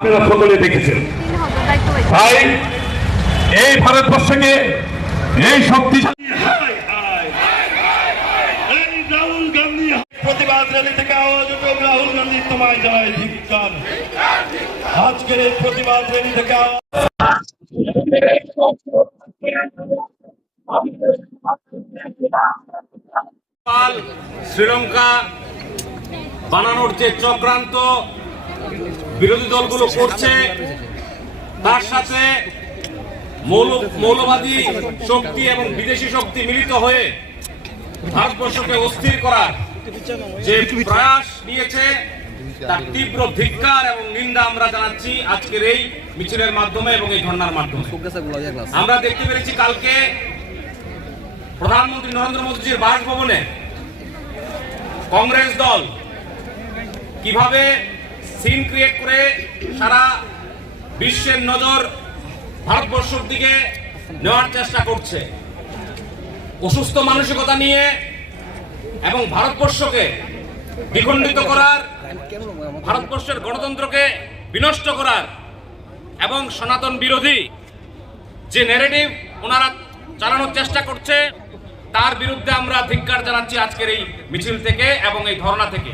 আপনারা সকলে দেখেছেন ভাই, এই ভারতবর্ষকে এই শক্তিশালী রাহুল গান্ধী প্রতিবাদ র্যালি থেকে আওয়াজ উঠে রাহুল গান্ধী তোমায় জানাই ধিক্কার। আজকের এই প্রতিবাদ র্যালি থেকে শ্রীলঙ্কা বানানোর যে চক্রান্ত বিরোধী দলগুলো করছে, তার সাথে মৌলবাদী শক্তি এবং বিদেশি শক্তি মিলিত হয়ে ভারতবর্ষকে অস্থির করার যে প্রয়াস নিয়েছে, তার তীব্র ধিক্কার এবং নিন্দা আমরা জানাচ্ছি আজকের এই মিছিলের মাধ্যমে এবং এই ধর্ণার মাধ্যমে। আমরা দেখতে পেরেছি কালকে প্রধানমন্ত্রী নরেন্দ্র মোদীজির বাসভবনে কংগ্রেস দল কিভাবে সিন ক্রিয়েট করে সারা বিশ্বের নজর ভারতবর্ষের দিকে নেওয়ার চেষ্টা করছে, অসুস্থ মানসিকতা নিয়ে এবং ভারতবর্ষকে দ্বিখণ্ডিত করার, ভারতবর্ষের গণতন্ত্রকে বিনষ্ট করার এবং সনাতন বিরোধী যে ন্যারেটিভ ওনারা চালানোর চেষ্টা করছে, তার বিরুদ্ধে আমরা ধিক্কার জানাচ্ছি আজকের এই মিছিল থেকে এবং এই ধর্ণা থেকে।